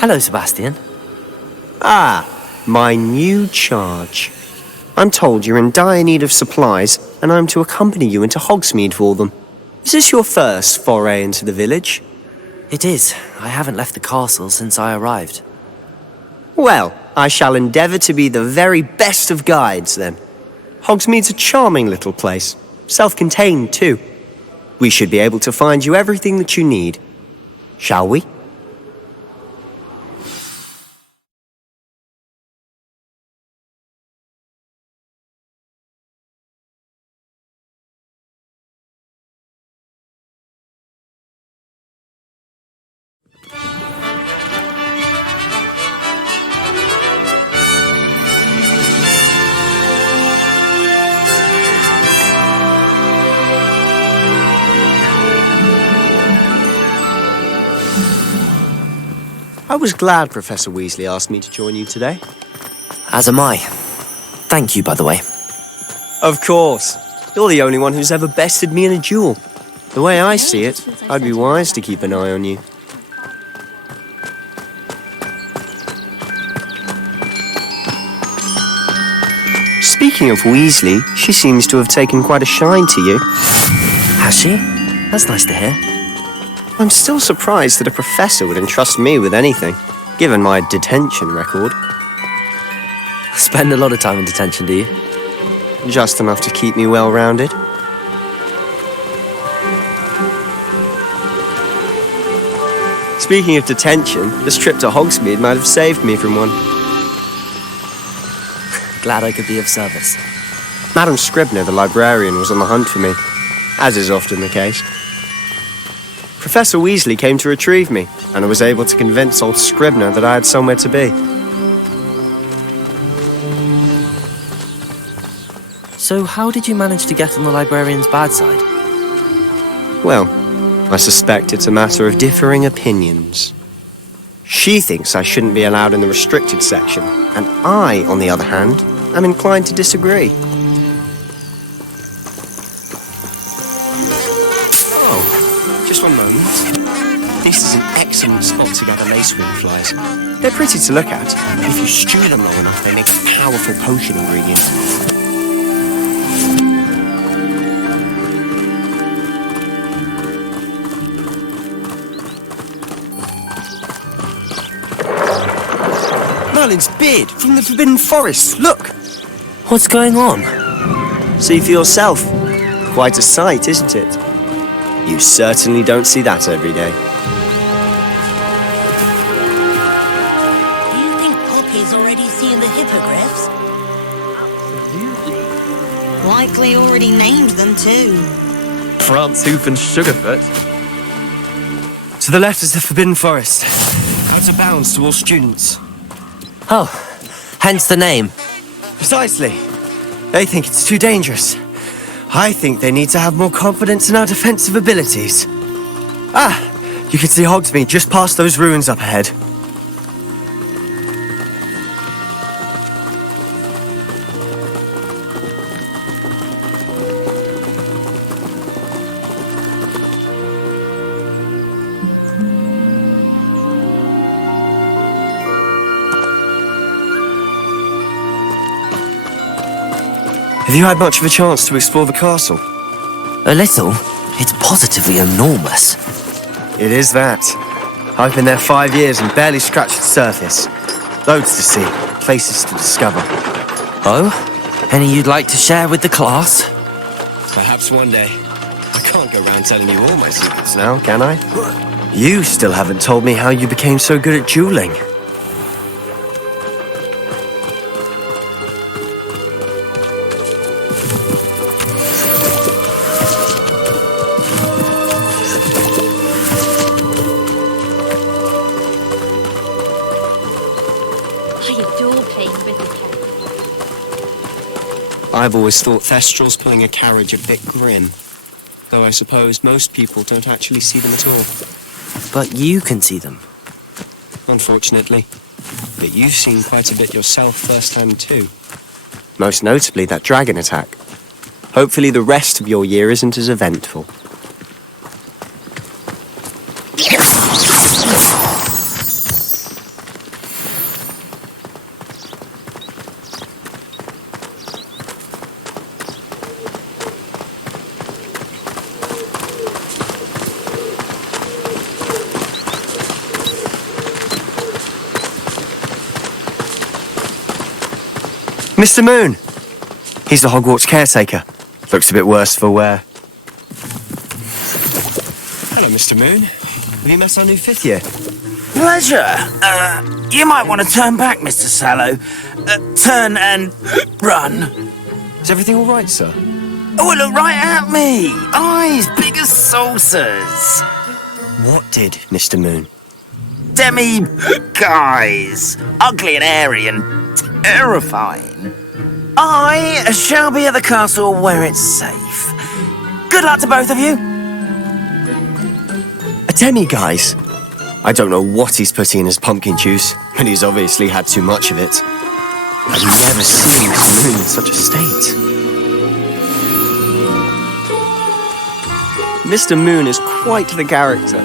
Hello, Sebastian. Ah, my new charge. I'm told you're in dire need of supplies, and I'm to accompany you into Hogsmeade for them. Is this your first foray into the village? It is. I haven't left the castle since I arrived. Well, I shall endeavour to be the very best of guides, then. Hogsmeade's a charming little place, self-contained too. We should be able to find you everything that you need. Shall we? I was glad Professor Weasley asked me to join you today. As am I. Thank you, by the way. Of course. You're the only one who's ever bested me in a duel. The way I see it, I'd be wise to keep an eye on you. Speaking of Weasley, she seems to have taken quite a shine to you. Has she? That's nice to hear. I'm still surprised that a professor would entrust me with anything, given my detention record. Spend a lot of time in detention, do you? Just enough to keep me well-rounded. Speaking of detention, this trip to Hogsmeade might have saved me from one. Glad I could be of service. Madam Scribner, the librarian, was on the hunt for me, as is often the case. Professor Weasley came to retrieve me, and I was able to convince old Scribner that I had somewhere to be. So how did you manage to get on the librarian's bad side? Well, I suspect it's a matter of differing opinions. She thinks I shouldn't be allowed in the restricted section, and I, on the other hand, am inclined to disagree. Oh, just one moment. This is an excellent spot to gather lacewing flies. They're pretty to look at, and if you stew them long enough, they make a powerful potion ingredient. Merlin's beard from the Forbidden Forest, look! What's going on? See for yourself. Quite a sight, isn't it? You certainly don't see that every day. Do you think Poppy's already seen the hippogriffs? Absolutely. Likely already named them too. Franzhoof and Sugarfoot. To the left is the Forbidden Forest. Out of bounds to all students. Oh, hence the name. Precisely. They think it's too dangerous. I think they need to have more confidence in our defensive abilities. Ah, you can see Hogsmeade just past those ruins up ahead. Have you had much of a chance to explore the castle? A little. It's positively enormous. It is that. I've been there 5 years and barely scratched the surface. Loads to see, places to discover. Oh? Any you'd like to share with the class? Perhaps one day. I can't go around telling you all my secrets now, can I? You still haven't told me how you became so good at dueling. I've always thought Thestrals pulling a carriage a bit grim, though I suppose most people don't actually see them at all. But you can see them. Unfortunately. But you've seen quite a bit yourself firsthand too. Most notably that dragon attack. Hopefully the rest of your year isn't as eventful. Mr. Moon! He's the Hogwarts caretaker. Looks a bit worse for wear. Hello, Mr. Moon. Have you met our new fifth year? Pleasure. You might want to turn back, Mr. Sallow. Turn and run. Is everything all right, sir? Oh, look right at me. Eyes big as saucers. What did, Mr. Moon? Guys. Ugly and airy and terrifying. I shall be at the castle where it's safe. Good luck to both of you. A demi-guise? I don't know what he's putting in his pumpkin juice, but he's obviously had too much of it. I've never seen Mr. Moon in such a state. Mr. Moon is quite the character.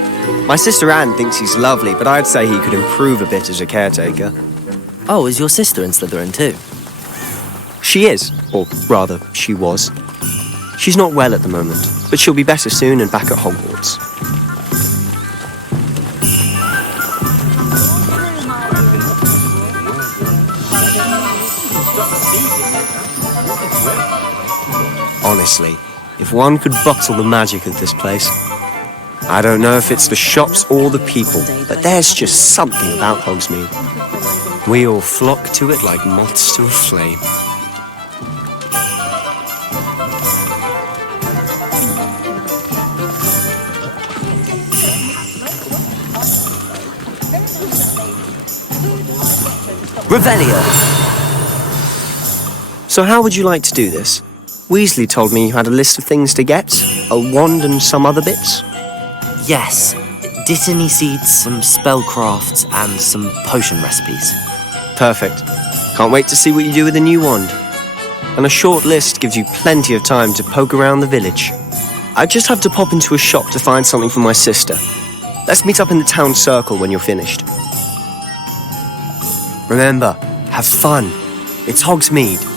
My sister Anne thinks he's lovely, but I'd say he could improve a bit as a caretaker. Oh, is your sister in Slytherin too? She is, or rather, she was. She's not well at the moment, but she'll be better soon and back at Hogwarts. Honestly, if one could bottle the magic of this place, I don't know if it's the shops or the people, but there's just something about Hogsmeade. We all flock to it like moths to a flame. Revelio! So how would you like to do this? Weasley told me you had a list of things to get, a wand and some other bits. Yes. Dittany seeds, some spellcrafts, and some potion recipes. Perfect. Can't wait to see what you do with the new wand. And a short list gives you plenty of time to poke around the village. I just have to pop into a shop to find something for my sister. Let's meet up in the town circle when you're finished. Remember, have fun. It's Hogsmeade.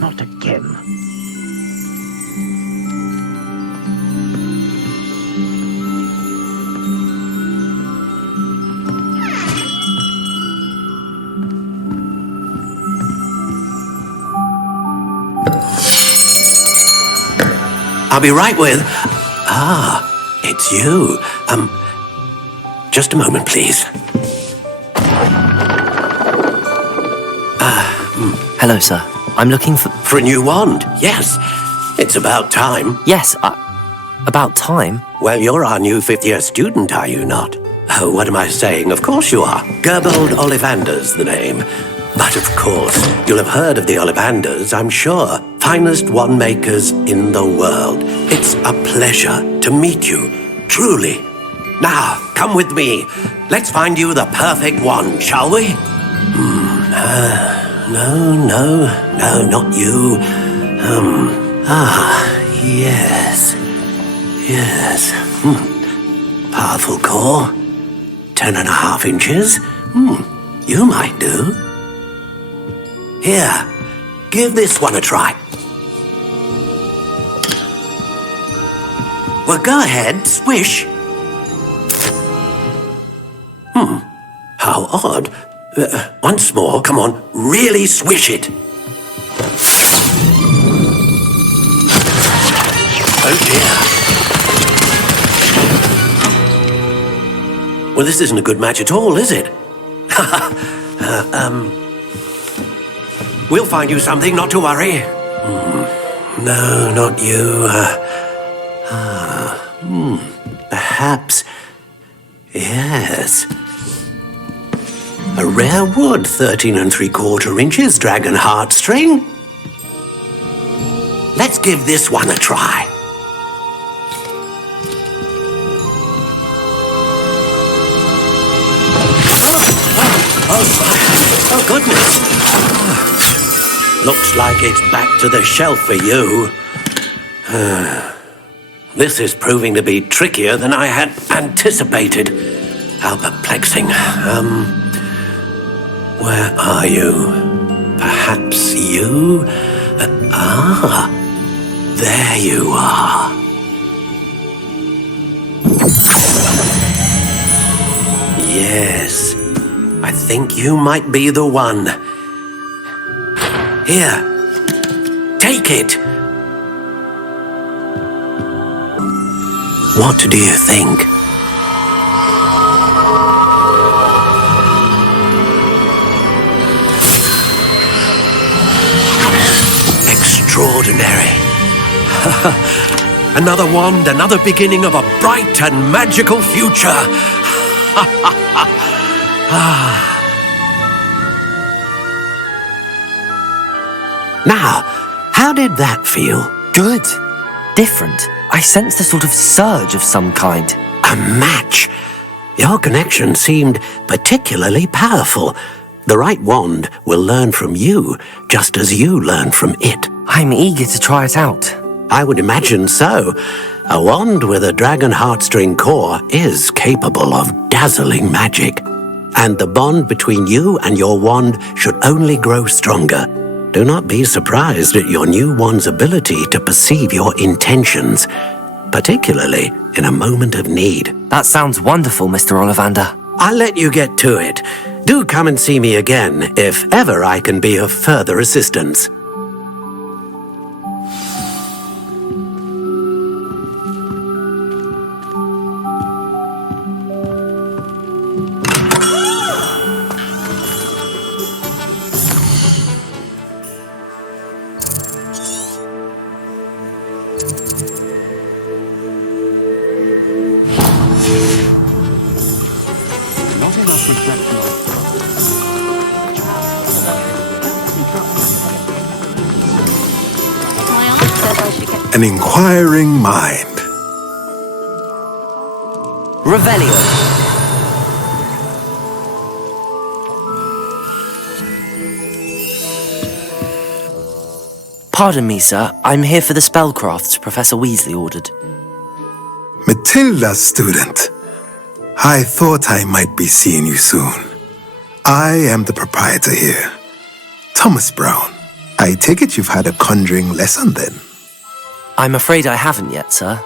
Not again. I'll be right with... Ah, it's you. Just a moment, please. Hello, sir. I'm looking for... For a new wand, yes. It's about time. Yes, about time. Well, you're our new fifth-year student, are you not? Oh, what am I saying? Of course you are. Gerbold Ollivander's the name. But of course, you'll have heard of the Ollivanders, I'm sure. Finest wand makers in the world. It's a pleasure to meet you, truly. Now, come with me. Let's find you the perfect wand, shall we? No, not you. Yes. Powerful core. 10.5 inches. You might do. Here, give this one a try. Well, go ahead, swish. How odd. Once more, come on, really swish it. Oh dear. Well, this isn't a good match at all, is it? We'll find you something, not to worry. No, not you. Perhaps. Yes. A rare wood, 13 3/4 inches, dragon heartstring. Let's give this one a try. Looks like it's back to the shelf for you. This is proving to be trickier than I had anticipated. How perplexing. Where are you? Perhaps you? There you are. Yes, I think you might be the one. Here, take it. What do you think? Extraordinary. Another wand, another beginning of a bright and magical future. Now, how did that feel? Good. Different. I sensed a sort of surge of some kind. A match. Your connection seemed particularly powerful. The right wand will learn from you, just as you learn from it. I'm eager to try it out. I would imagine so. A wand with a dragon heartstring core is capable of dazzling magic. And the bond between you and your wand should only grow stronger. Do not be surprised at your new wand's ability to perceive your intentions, particularly in a moment of need. That sounds wonderful, Mr. Ollivander. I'll let you get to it. Do come and see me again if ever I can be of further assistance. An inquiring mind. Revelio. Pardon me, sir. I'm here for the spellcrafts Professor Weasley ordered. Matilda's student. I thought I might be seeing you soon. I am the proprietor here, Thomas Brown. I take it you've had a conjuring lesson then? I'm afraid I haven't yet, sir.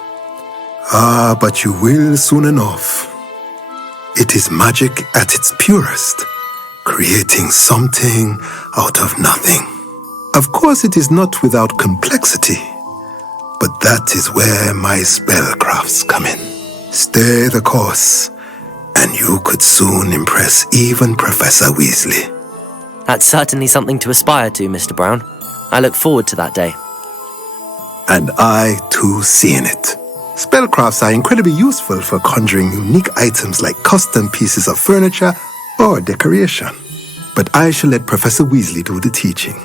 Ah, but you will soon enough. It is magic at its purest, creating something out of nothing. Of course, it is not without complexity, but that is where my spellcrafts come in. Stay the course, and you could soon impress even Professor Weasley. That's certainly something to aspire to, Mr. Brown. I look forward to that day. And I, too, seeing it. Spellcrafts are incredibly useful for conjuring unique items like custom pieces of furniture or decoration. But I shall let Professor Weasley do the teaching.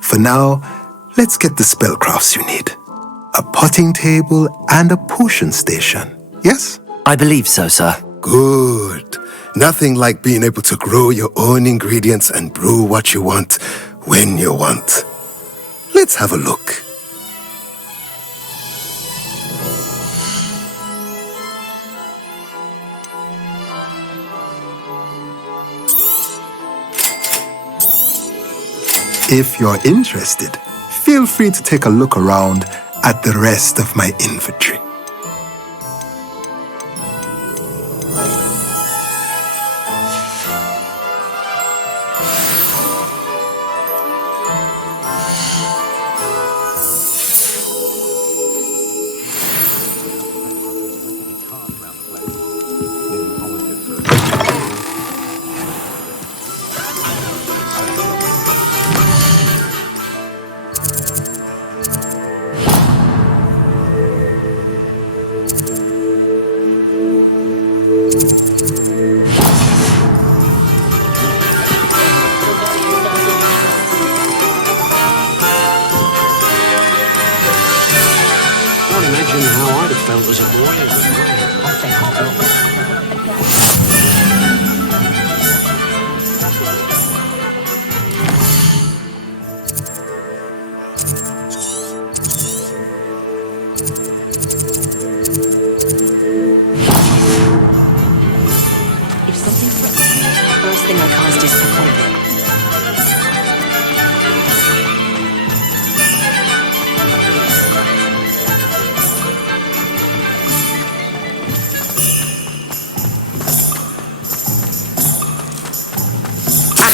For now, let's get the spellcrafts you need. A potting table and a potion station, yes? I believe so, sir. Good. Nothing like being able to grow your own ingredients and brew what you want, when you want. Let's have a look. If you're interested, feel free to take a look around at the rest of my inventory. Imagine how I'd have felt as a boy.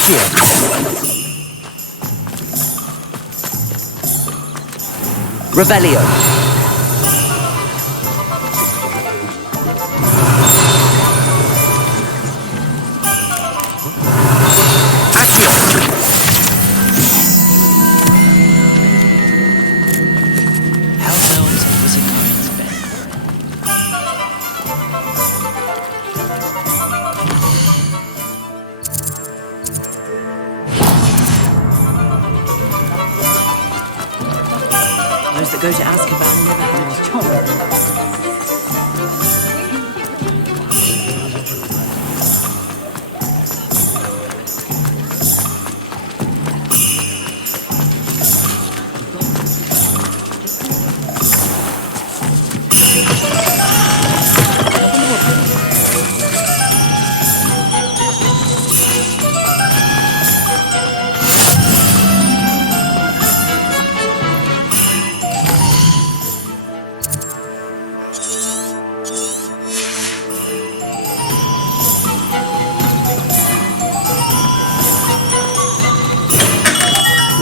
Accio. Revelio. Accio. How knows was it going to bed? Those that go to Azkaban never had any chance.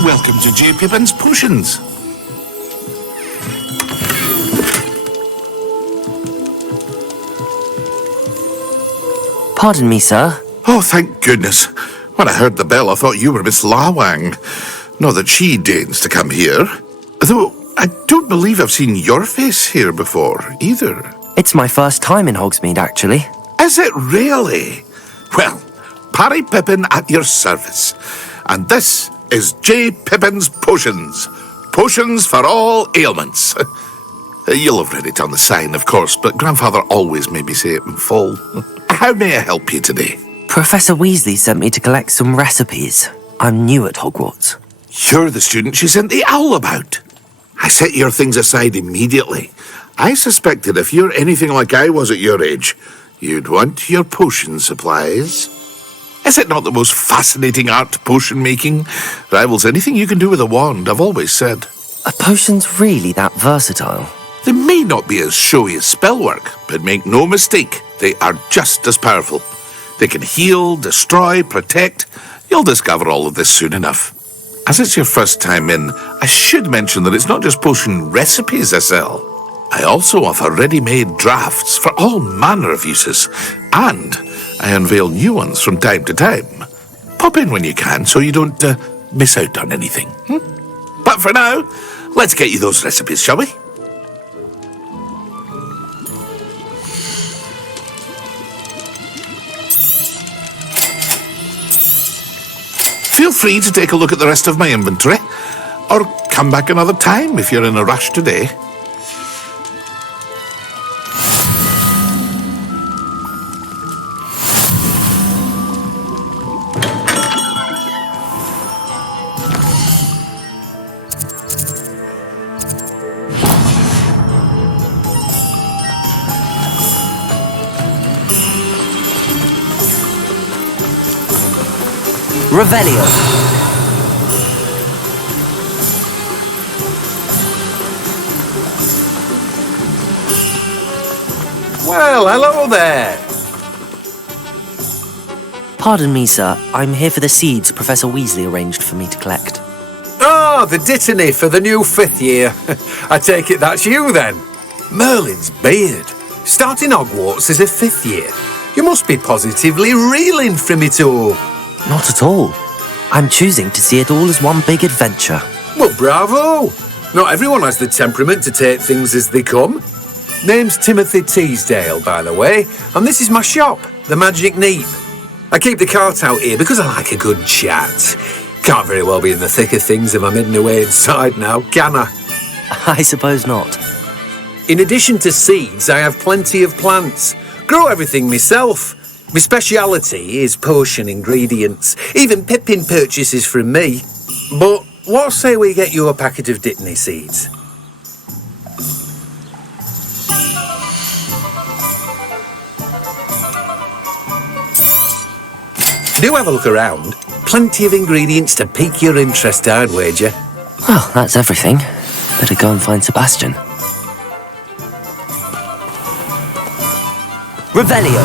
Welcome to J. Pippin's Potions. Pardon me, sir. Oh, thank goodness. When I heard the bell, I thought you were Miss Lawang. Not that she deigns to come here. Though, I don't believe I've seen your face here before, either. It's my first time in Hogsmeade, actually. Is it really? Well, Parry Pippin at your service. And this is J. Pippin's Potions. Potions for all ailments. You'll have read it on the sign, of course, but Grandfather always made me say it in full. How may I help you today? Professor Weasley sent me to collect some recipes. I'm new at Hogwarts. You're the student she sent the owl about. I set your things aside immediately. I suspected if you're anything like I was at your age, you'd want your potion supplies. Is it not the most fascinating art, potion making? Rivals anything you can do with a wand, I've always said. Are potions really that versatile? They may not be as showy as spellwork, but make no mistake, they are just as powerful. They can heal, destroy, protect. You'll discover all of this soon enough. As it's your first time in, I should mention that it's not just potion recipes I sell. I also offer ready-made drafts for all manner of uses, and I unveil new ones from time to time. Pop in when you can so you don't miss out on anything. But for now, let's get you those recipes, shall we? Feel free to take a look at the rest of my inventory, or come back another time if you're in a rush today. Revelio. Well, hello there. Pardon me, sir. I'm here for the seeds Professor Weasley arranged for me to collect. Oh, the dittany for the new 5th year. I take it that's you then. Merlin's beard. Starting Hogwarts as a 5th year. You must be positively reeling from it all. Not at all. I'm choosing to see it all as one big adventure. Well, bravo! Not everyone has the temperament to take things as they come. Name's Timothy Teasdale, by the way, and this is my shop, the Magic Neep. I keep the cart out here because I like a good chat. Can't very well be in the thick of things if I'm hidden away inside now, can I? I suppose not. In addition to seeds, I have plenty of plants. Grow everything myself. My speciality is potion ingredients. Even Pippin purchases from me. But what say we get you a packet of dittany seeds? Do have a look around. Plenty of ingredients to pique your interest, I'd wager. Well, that's everything. Better go and find Sebastian. Revelio.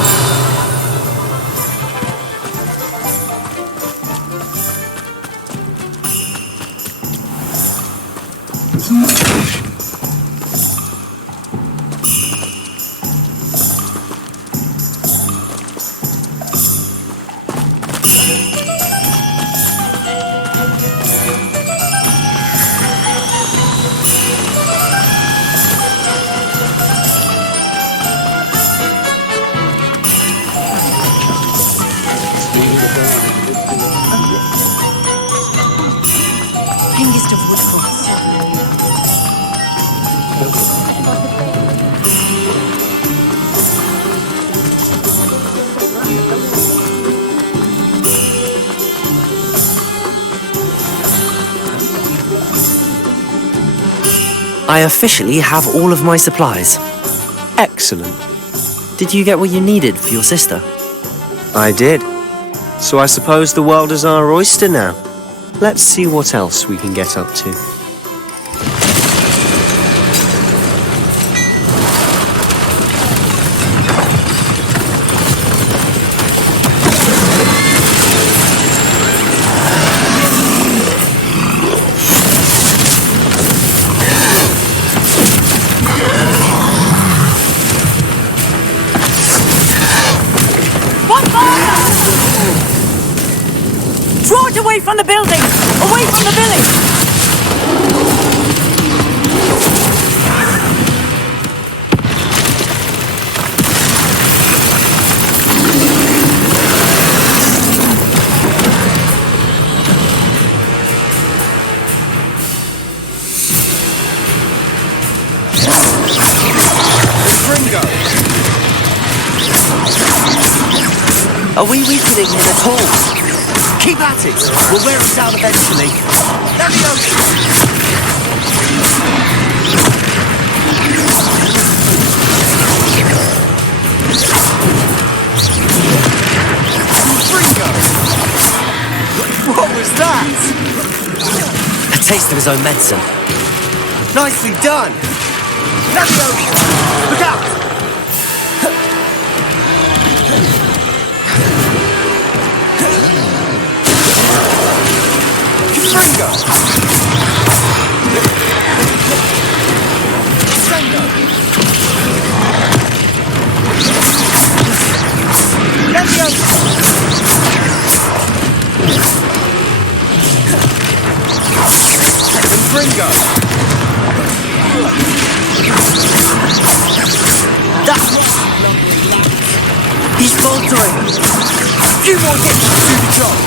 I officially have all of my supplies. Excellent. Did you get what you needed for your sister? I did. So I suppose the world is our oyster now. Let's see what else we can get up to. Draw it away from the building! Away from the village! Are we weakening him at all? Keep at it! We'll wear him down eventually. What was that? A taste of his own medicine. Nicely done! Look out! He's faltering. Few more hits to do the job.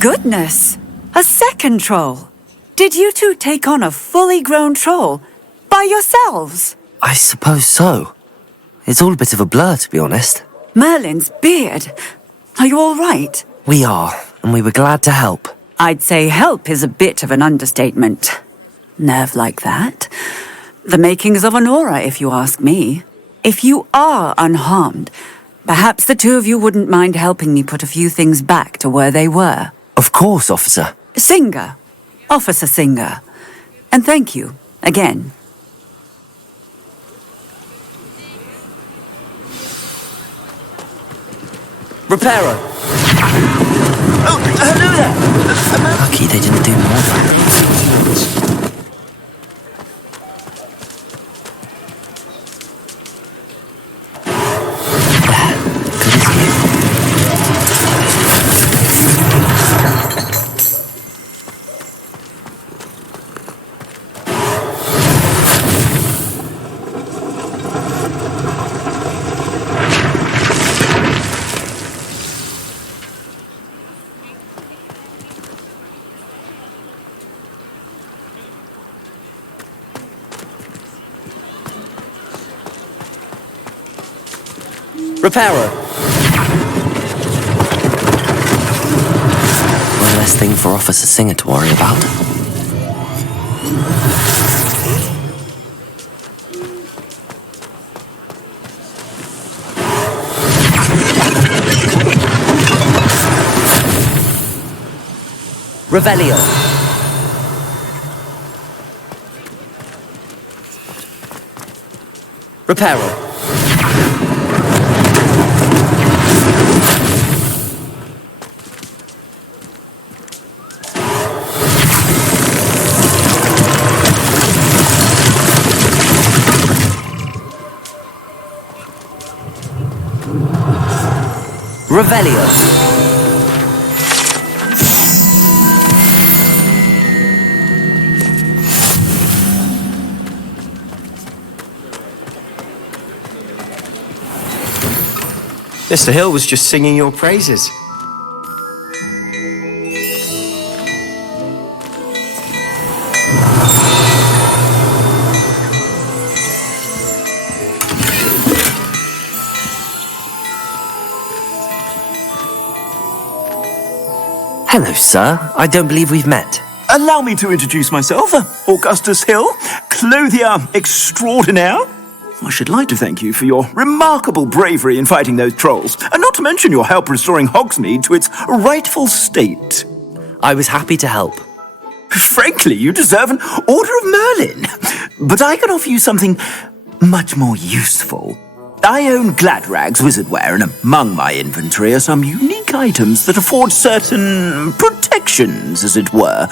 Goodness! A second troll! Did you two take on a fully grown troll? By yourselves? I suppose so. It's all a bit of a blur, to be honest. Merlin's beard! Are you all right? We are, and we were glad to help. I'd say help is a bit of an understatement. Nerve like that. The makings of an aura, if you ask me. If you are unharmed, perhaps the two of you wouldn't mind helping me put a few things back to where they were. Of course, officer. Singer. Officer Singer. And thank you, again. Reparo. Oh, hello there. Lucky they didn't do more damage. Reparo. One less thing for Officer Singer to worry about. Revelio. Reparo. Revelio. Mr. Hill was just singing your praises. Hello, sir. I don't believe we've met. Allow me to introduce myself, Augustus Hill, clothier extraordinaire. I should like to thank you for your remarkable bravery in fighting those trolls, and not to mention your help restoring Hogsmeade to its rightful state. I was happy to help. Frankly, you deserve an Order of Merlin. But I can offer you something much more useful. I own Gladrag's wizardware, and among my inventory are some unique items that afford certain protections, as it were.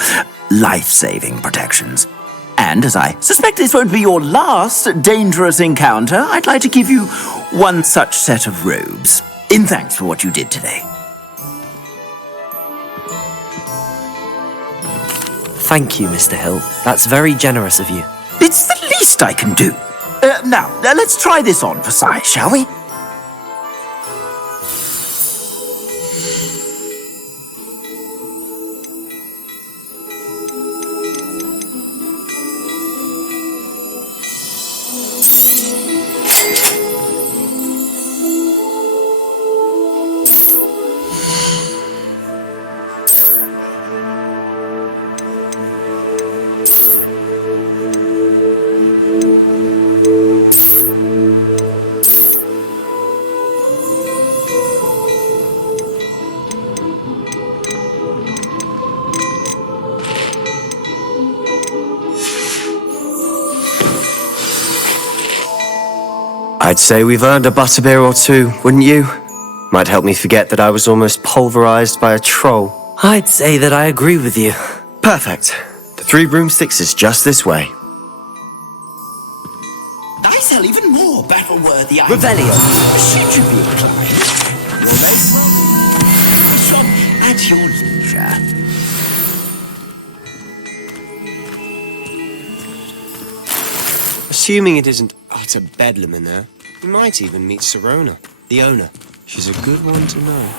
Life-saving protections. And as I suspect this won't be your last dangerous encounter, I'd like to give you one such set of robes, in thanks for what you did today. Thank you, Mr. Hill. That's very generous of you. It's the least I can do. Now, let's try this on for size, shall we? I'd say we've earned a butterbeer or two, wouldn't you? Might help me forget that I was almost pulverized by a troll. I'd say that I agree with you. Perfect. The 3 broomsticks is just this way. I sell even more battle-worthy items. Revelio. Should you be inclined, you're very welcome. Shop at your leisure. Assuming it isn't utter bedlam in there, we might even meet Sirona, the owner. She's a good one to know.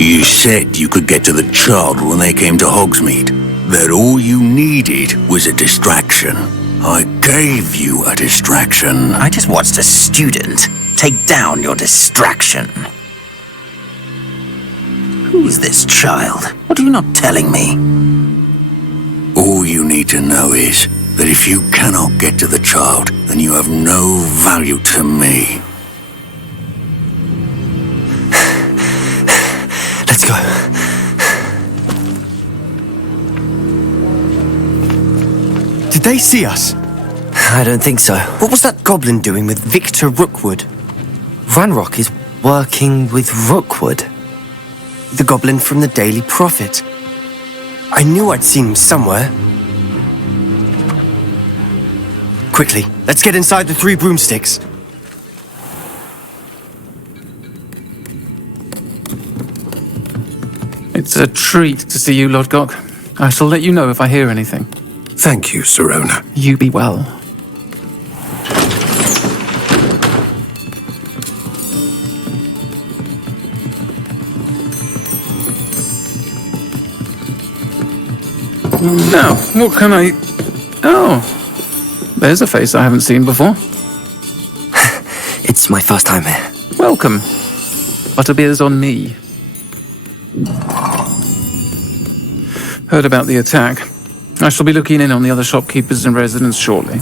You said you could get to the child when they came to Hogsmeade. That all you needed was a distraction. I gave you a distraction. I just watched a student take down your distraction. Who's this child? What are you not telling me? All you need to know is that if you cannot get to the child, then you have no value to me. Let's go. Did they see us? I don't think so. What was that goblin doing with Victor Rookwood? Ranrock is working with Rookwood. The goblin from the Daily Prophet. I knew I'd seen him somewhere. Quickly, let's get inside the 3 broomsticks. It's a treat to see you, Lodgok. I shall let you know if I hear anything. Thank you, Sirona. You be well. Now, what can I... Oh, there's a face I haven't seen before. It's my first time here. Welcome. Butterbeer's on me. Heard about the attack. I shall be looking in on the other shopkeepers and residents shortly.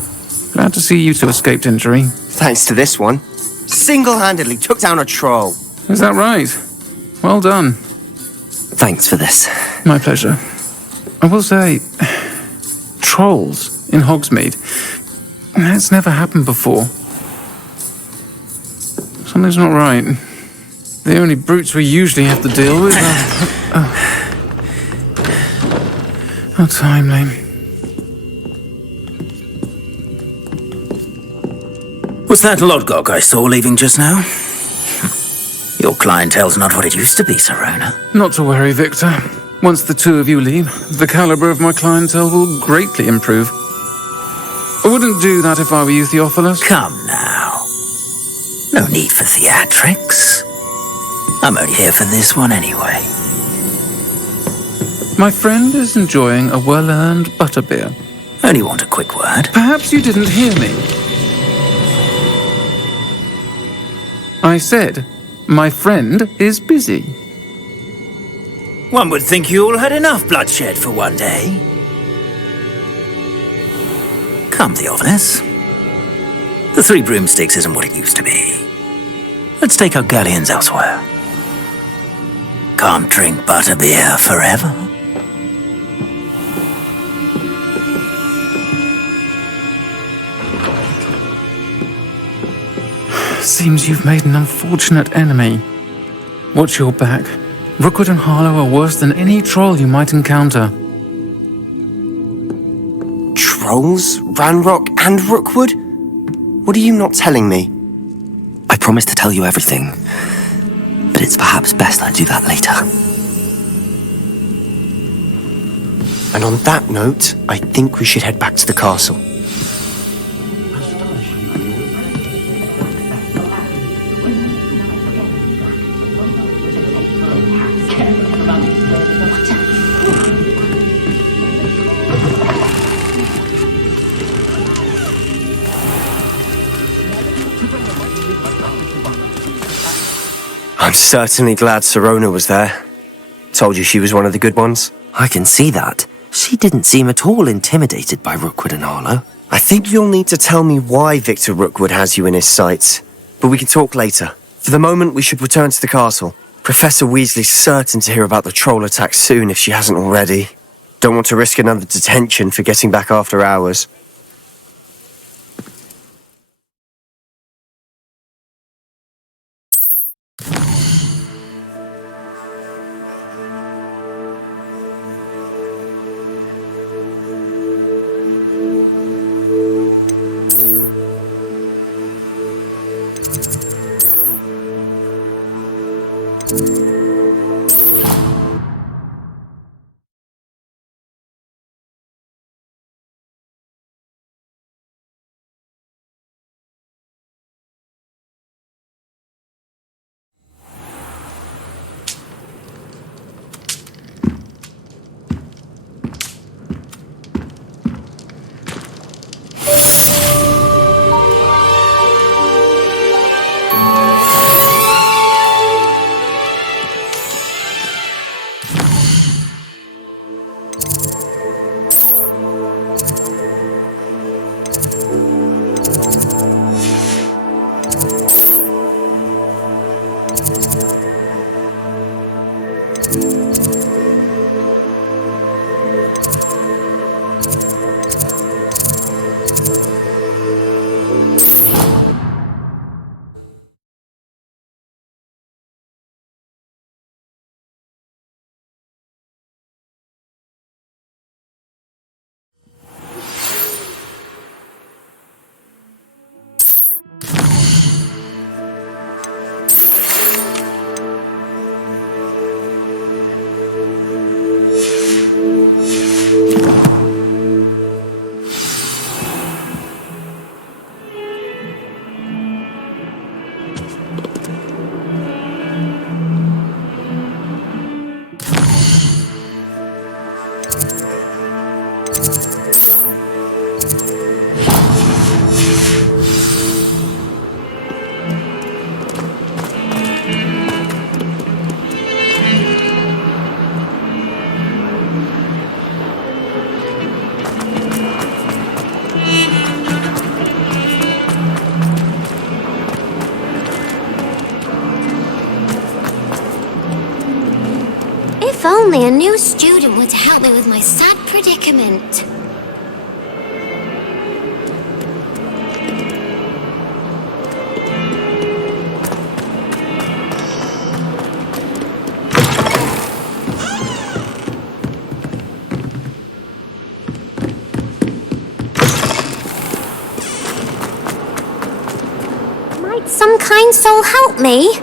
Glad to see you two escaped injury. Thanks to this one. Single-handedly took down a troll. Is that right? Well done. Thanks for this. My pleasure. I will say, trolls in Hogsmeade. That's never happened before. Something's not right. The only brutes we usually have to deal with are... How timely. Was that Lodgok I saw leaving just now? Your clientele's not what it used to be, Serona. Not to worry, Victor. Once the two of you leave, the caliber of my clientele will greatly improve. I wouldn't do that if I were you, Theophilus. Come now. No need for theatrics. I'm only here for this one anyway. My friend is enjoying a well-earned butterbeer. Only want a quick word. Perhaps you didn't hear me. I said, my friend is busy. One would think you all had enough bloodshed for one day. Come, Theophilus. The Three Broomsticks isn't what it used to be. Let's take our galleons elsewhere. Can't drink butterbeer forever. Seems you've made an unfortunate enemy. Watch your back. Rookwood and Harlow are worse than any troll you might encounter. Trolls? Ranrock and Rookwood? What are you not telling me? I promised to tell you everything, but it's perhaps best I do that later. And on that note, I think we should head back to the castle. I'm certainly glad Serona was there. Told you she was one of the good ones. I can see that. She didn't seem at all intimidated by Rookwood and Harlow. I think you'll need to tell me why Victor Rookwood has you in his sights. But we can talk later. For the moment, we should return to the castle. Professor Weasley's certain to hear about the troll attack soon if she hasn't already. Don't want to risk another detention for getting back after hours. If only a new student were to help me with my sad predicament. kind soul help me?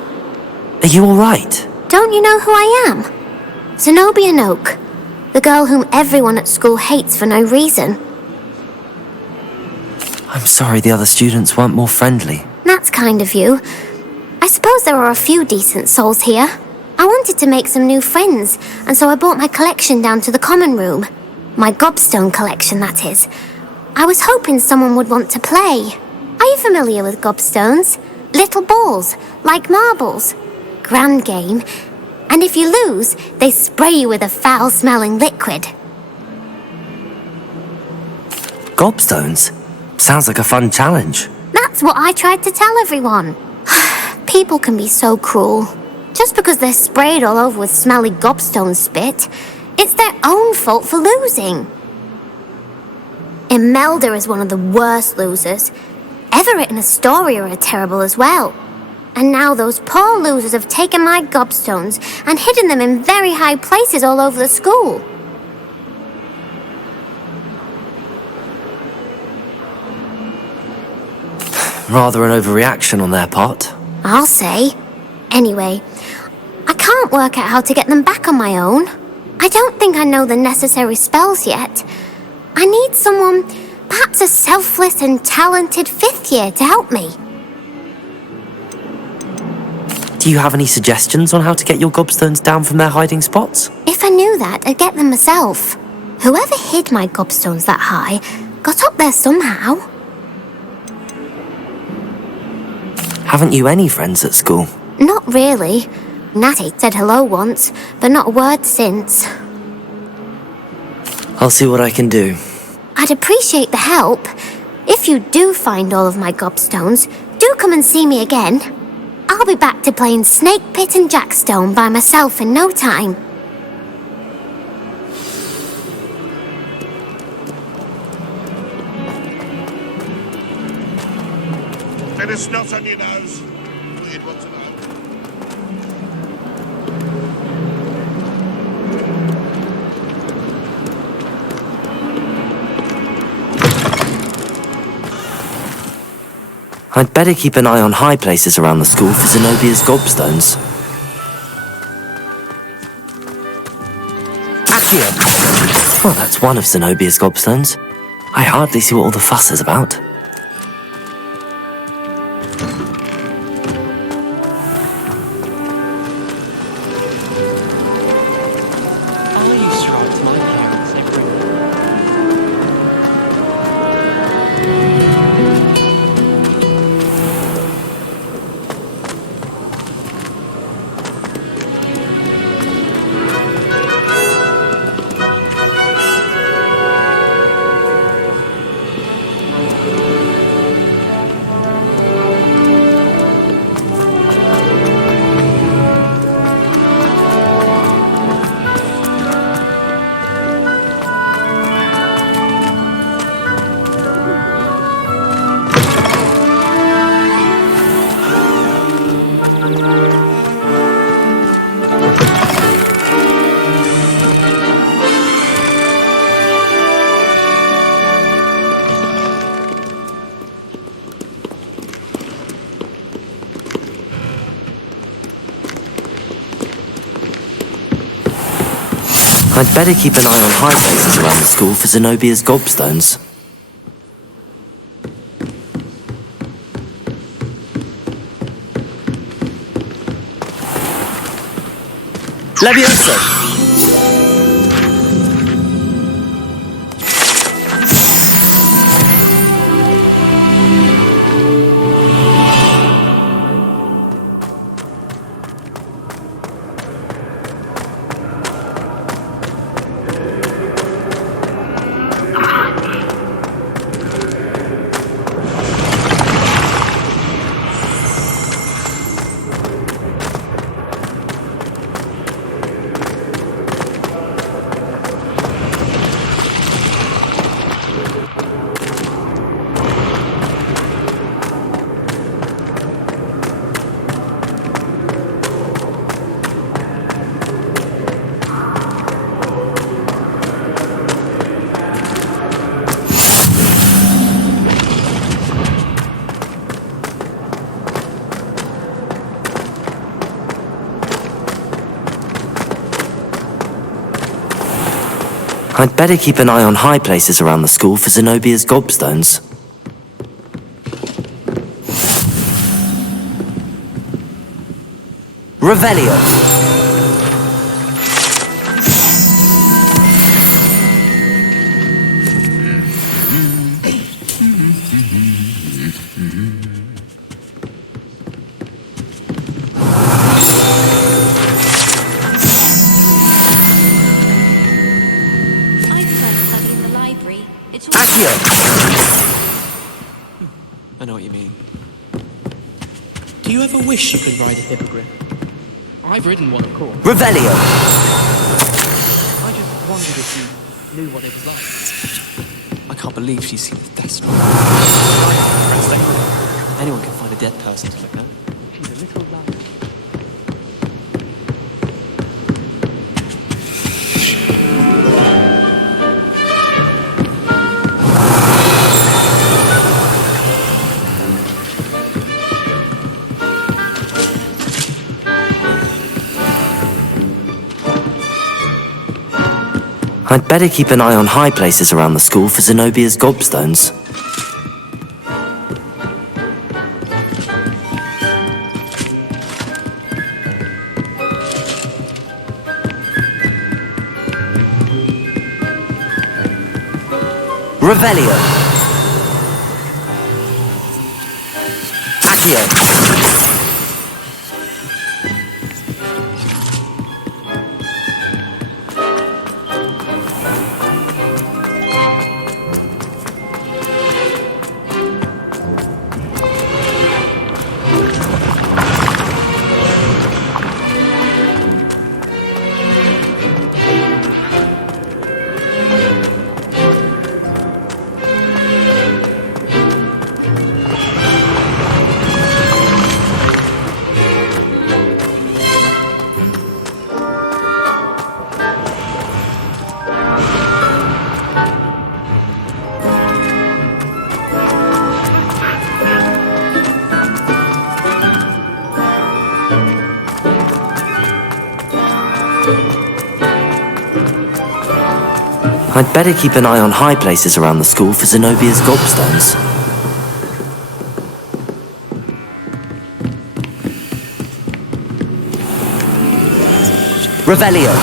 Are you alright? Don't you know who I am? Zenobia Noak, the girl whom everyone at school hates for no reason. I'm sorry the other students weren't more friendly. That's kind of you. I suppose there are a few decent souls here. I wanted to make some new friends, and so I brought my collection down to the common room. My gobstone collection, that is. I was hoping someone would want to play. Are you familiar with gobstones? Little balls, like marbles. Grand game. And if you lose, they spray you with a foul-smelling liquid. Gobstones? Sounds like a fun challenge. That's what I tried to tell everyone. People can be so cruel. Just because they're sprayed all over with smelly gobstone spit, it's their own fault for losing. Imelda is one of the worst losers. Everett and Astoria are terrible as well. And now those poor losers have taken my gobstones and hidden them in very high places all over the school. Rather an overreaction on their part. I'll say. Anyway, I can't work out how to get them back on my own. I don't think I know the necessary spells yet. I need someone, perhaps a selfless and talented 5th year to help me. Do you have any suggestions on how to get your gobstones down from their hiding spots? If I knew that, I'd get them myself. Whoever hid my gobstones that high got up there somehow. Haven't you any friends at school? Not really. Natty said hello once, but not a word since. I'll see what I can do. I'd appreciate the help. If you do find all of my gobstones, do come and see me again. I'll be back to playing Snake Pit and Jackstone by myself in no time. Bit of snot on your nose. Weird one to know. I'd better keep an eye on high places around the school for Zenobia's gobstones. Accio! Well, that's one of Zenobia's gobstones. I hardly see what all the fuss is about. I used to write to my parents every week. I'd better keep an eye on high places around the school for Zenobia's gobstones. Levioso! I'd better keep an eye on high places around the school for Zenobia's gobstones. Revelio! I know what you mean. Do you ever wish you could ride a hippogriff? I've ridden one, of course. Revelio! I just wondered if you knew what it was like. I can't believe she seems desperate. Anyone can find a dead person to look at. She's a little lamb. I'd better keep an eye on high places around the school for Zenobia's gobstones. Revelio! Accio! I'd better keep an eye on high places around the school for Zenobia's gobstones. Revelio!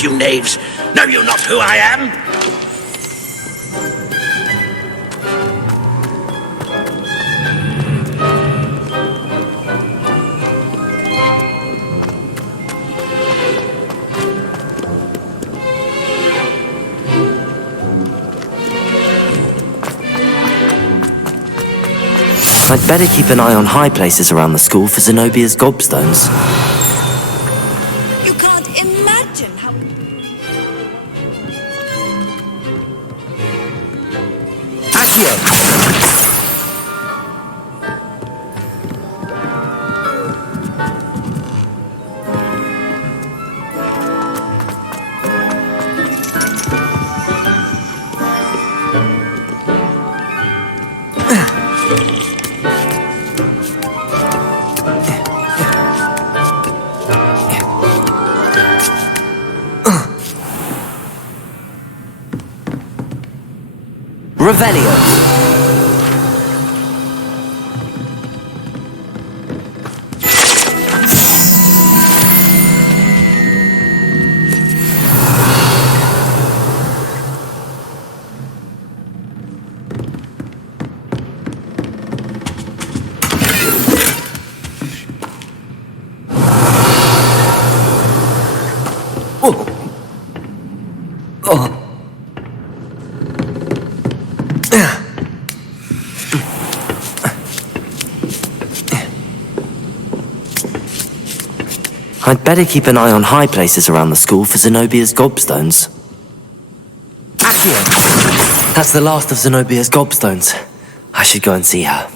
You knaves! Know you not who I am? I'd better keep an eye on high places around the school for Zenobia's gobstones. You can't imagine how... Accio! Revelio! I'd Better keep an eye on high places around the school for Zenobia's gobstones. Accio! That's the last of Zenobia's gobstones. I should go and see her.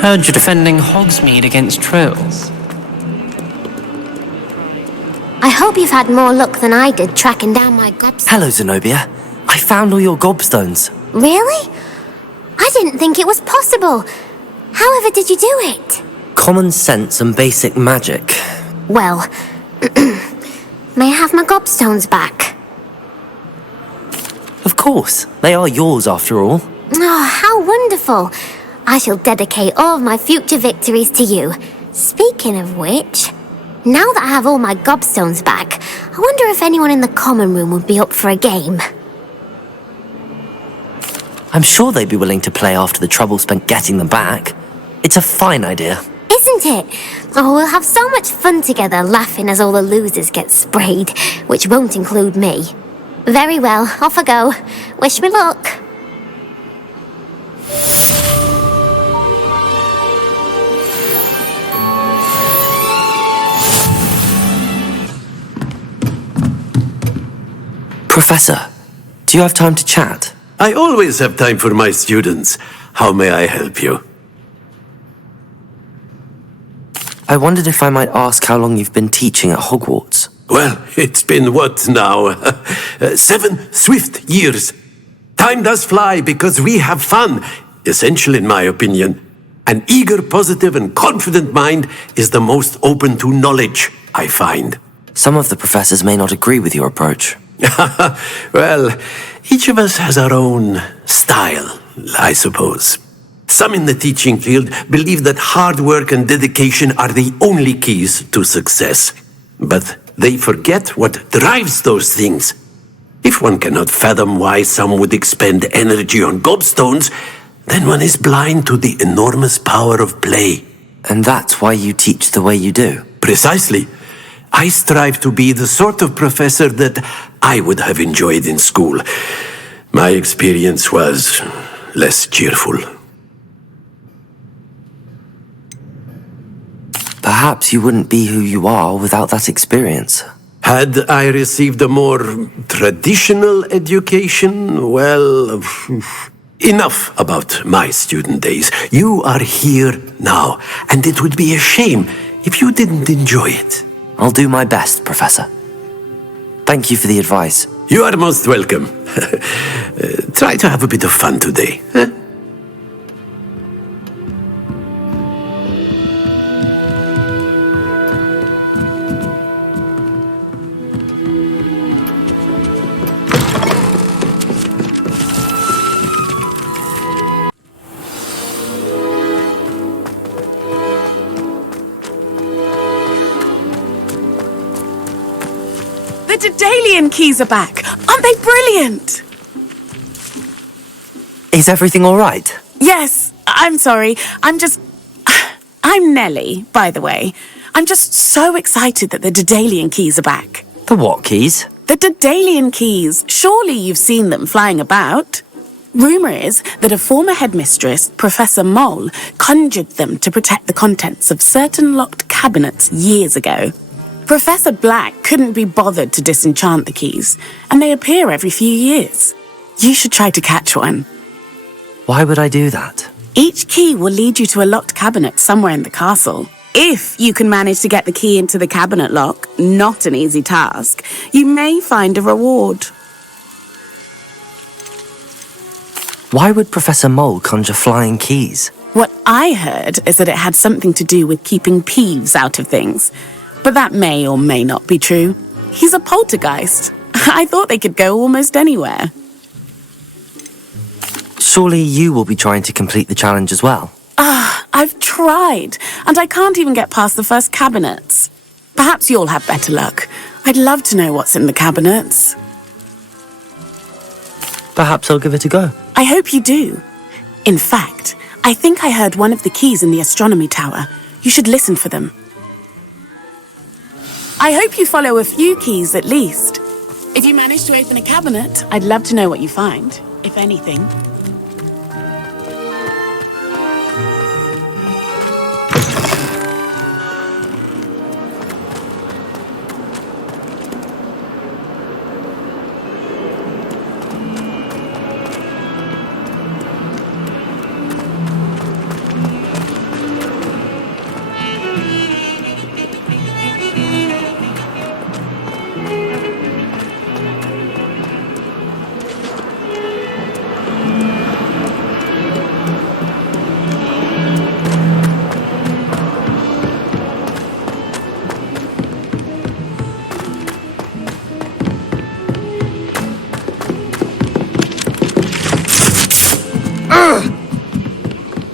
Heard you're defending Hogsmeade against trolls. I hope you've had more luck than I did tracking down my gobstones. Hello, Zenobia. I found all your gobstones. Really? I didn't think it was possible. However did you do it? Common sense and basic magic. Well, may I have my gobstones back? Of course. They are yours after all. Oh, how wonderful. I shall dedicate all of my future victories to you. Speaking of which, now that I have all my gobstones back, I wonder if anyone in the common room would be up for a game. I'm sure they'd be willing to play after the trouble spent getting them back. It's a fine idea. Isn't it? Oh, we'll have so much fun together laughing as all the losers get sprayed, which won't include me. Very well, off I go. Wish me luck. Professor, do you have time to chat? I always have time for my students. How may I help you? I wondered if I might ask how long you've been teaching at Hogwarts. Well, it's been what now? 7 swift years. Time does fly because we have fun. Essential in my opinion. An eager, positive and confident mind is the most open to knowledge, I find. Some of the professors may not agree with your approach. Well, each of us has our own style, I suppose. Some in the teaching field believe that hard work and dedication are the only keys to success. But they forget what drives those things. If one cannot fathom why some would expend energy on gobstones, then one is blind to the enormous power of play. And that's why you teach the way you do? Precisely. I strive to be the sort of professor that I would have enjoyed in school. My experience was less cheerful. Perhaps you wouldn't be who you are without that experience. Had I received a more traditional education, well, enough about my student days. You are here now, and it would be a shame if you didn't enjoy it. I'll do my best, Professor. Thank you for the advice. You are most welcome. Try to have a bit of fun today. Huh? The Daedalian keys are back. Aren't they brilliant? Is everything all right? Yes, I'm sorry. I'm Nellie, by the way. I'm just so excited that the Daedalian keys are back. The what keys? The Daedalian keys. Surely you've seen them flying about. Rumour is that a former headmistress, Professor Mole, conjured them to protect the contents of certain locked cabinets years ago. Professor Black couldn't be bothered to disenchant the keys, and they appear every few years. You should try to catch one. Why would I do that? Each key will lead you to a locked cabinet somewhere in the castle. If you can manage to get the key into the cabinet lock, not an easy task, you may find a reward. Why would Professor Mole conjure flying keys? What I heard is that it had something to do with keeping peeves out of things. But that may or may not be true. He's a poltergeist. I thought they could go almost anywhere. Surely you will be trying to complete the challenge as well. I've tried, and I can't even get past the first cabinets. Perhaps you'll have better luck. I'd love to know what's in the cabinets. Perhaps I'll give it a go. I hope you do. In fact, I think I heard one of the keys in the astronomy tower. You should listen for them. I hope you follow a few keys at least. If you manage to open a cabinet, I'd love to know what you find, if anything.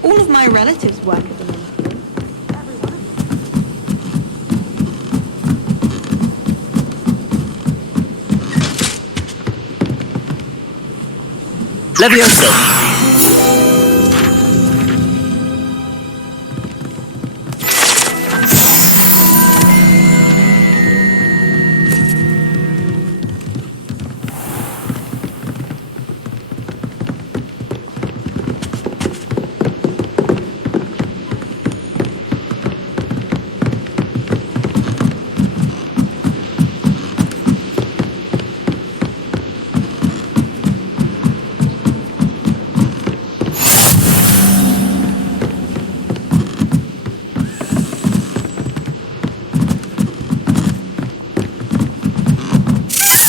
All of my relatives work at the moment. Levioso!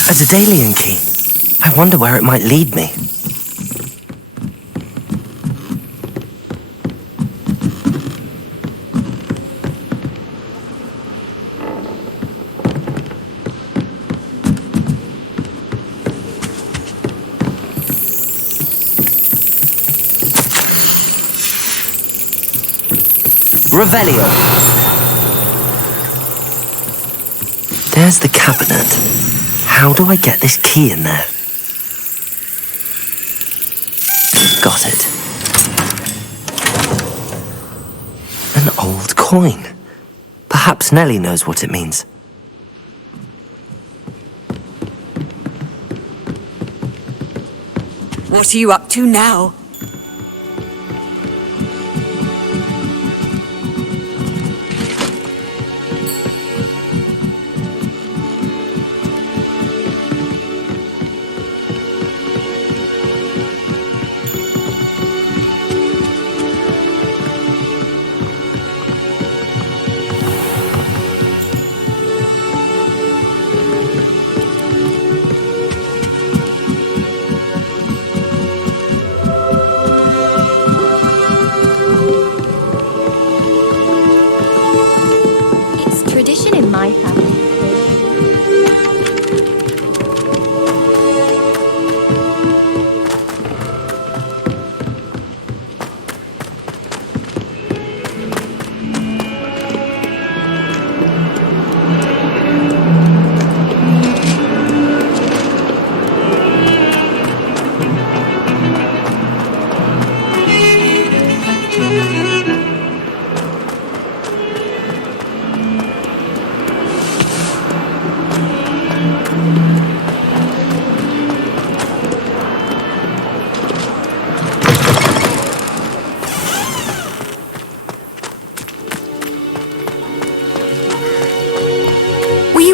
A Daedalian key. I wonder where it might lead me. Revelio. There's the cabinet. How do I get this key in there? Got it. An old coin. Perhaps Nellie knows what it means. What are you up to now? My family.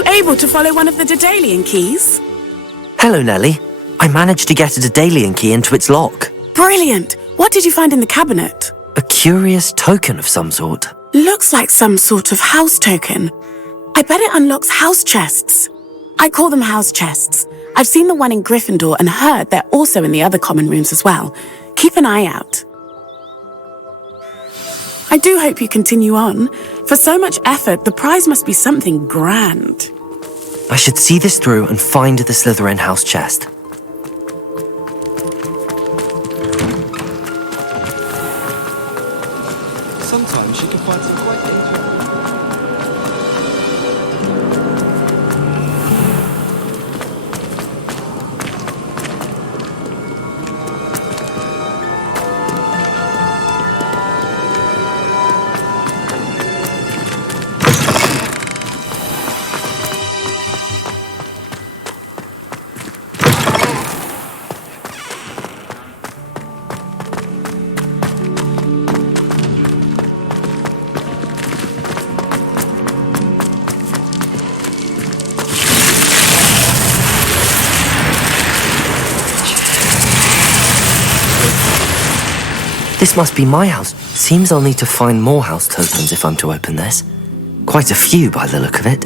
Able to follow one of the Daedalian keys? Hello, Nellie. I managed to get a Daedalian key into its lock. Brilliant! What did you find in the cabinet? A curious token of some sort. Looks like some sort of house token. I bet it unlocks house chests. I call them house chests. I've seen the one in Gryffindor and heard they're also in the other common rooms as well. Keep an eye out. I do hope you continue on. For so much effort, the prize must be something grand. I should see this through and find the Slytherin house chest. Sometimes she can find some quite interesting. This must be my house. Seems I'll need to find more house tokens if I'm to open this. Quite a few by the look of it.